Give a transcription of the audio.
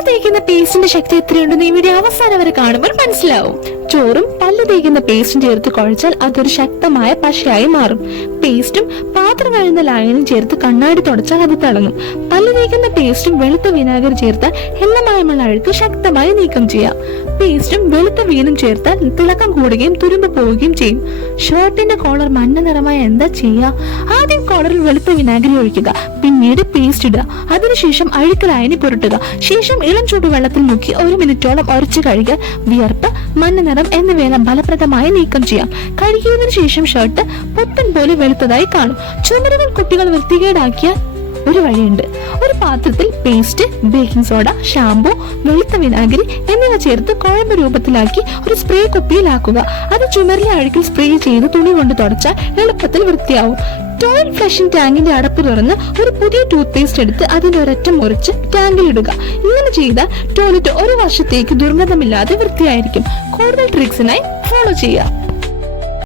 പല്ല് തേക്കുന്ന പേസ്റ്റിന്റെ ശക്തി എത്രയുണ്ടെന്ന് ഈ വീഡിയോ അവസാനം വരെ കാണുമ്പോൾ മനസ്സിലാവും. ചോറും പല്ല് തേക്കുന്ന പേസ്റ്റും ചേർത്ത് കുഴച്ചാൽ അതൊരു ശക്തമായ പശയായി മാറും. പേസ്റ്റും പാത്രം കഴുകുന്ന ലായനിയും ചേർത്ത് കണ്ണാടി തുടച്ചാൽ അത് തിളങ്ങും. പല്ല് തേക്കുന്ന പേസ്റ്റും വെളുത്ത വിനാഗിരി ചേർത്താൽ എണ്ണമയമുള്ള അഴുക്ക് ശക്തമായി നീക്കം ചെയ്യാം. പേസ്റ്റും വെളുത്ത വീനും ചേർത്താൽ തിളക്കം കൂടുകയും തുരുമ്പ് പോവുകയും ചെയ്യും. ഷർട്ടിന്റെ കോളർ മഞ്ഞ നിറമായ എന്താ ചെയ്യുക? ആദ്യം കോളറിൽ വെളുത്ത വിനാഗിരി ഒഴിക്കുക, പിന്നീട് പേസ്റ്റ് ഇടുക, അതിനുശേഷം അഴുക്ക് ലായനി പുരട്ടുക. ശേഷം ഇളം ചൂടുവെള്ളത്തിൽ മുക്കി 1 മിനിറ്റോളം ഉരച്ചു കഴുകിയാൽ വിയർപ്പ്, മഞ്ഞ നിറം എന്നിവയെല്ലാം ഫലപ്രദമായി നീക്കം ചെയ്യാം. കഴുകിയതിനു ശേഷം ഷർട്ട് പുത്തൻ പോലെ വെളുത്തതായി കാണും. ചുമരുകൾ കുട്ടികൾ വൃത്തികേടാക്കിയ ഒരു വഴിയുണ്ട്. ഒരു പാത്രത്തിൽ പേസ്റ്റ്, ബേക്കിംഗ് സോഡ, ഷാംപൂ, വെളുത്ത വിനാഗിരി എന്നിവ ചേർത്ത് കുഴമ്പ് രൂപത്തിലാക്കി ഒരു സ്പ്രേ കുപ്പിയിലാക്കുക. അത് ചുമരിലെ അഴുക്കിൽ സ്പ്രേ ചെയ്ത് തുണി കൊണ്ട് തുടച്ചാൽ എളുപ്പത്തിൽ വൃത്തിയാവും. ടോയ്ലറ്റ് ഫ്ലഷിംഗ് ടാങ്കിന്റെ അടപ്പ് തുറന്ന് ഒരു പുതിയ ടൂത്ത് പേസ്റ്റ് എടുത്ത് അതിന്റെ ഒരറ്റം മുറിച്ച് ടാങ്കിൽ ഇടുക. ഇങ്ങനെ ചെയ്താൽ ടോയ്ലറ്റ് 1 വർഷത്തേക്ക് ദുർഗന്ധമില്ലാതെ വൃത്തിയായിരിക്കും. കൂടുതൽ ട്രിക്സിനായി ഫോളോ ചെയ്യുക.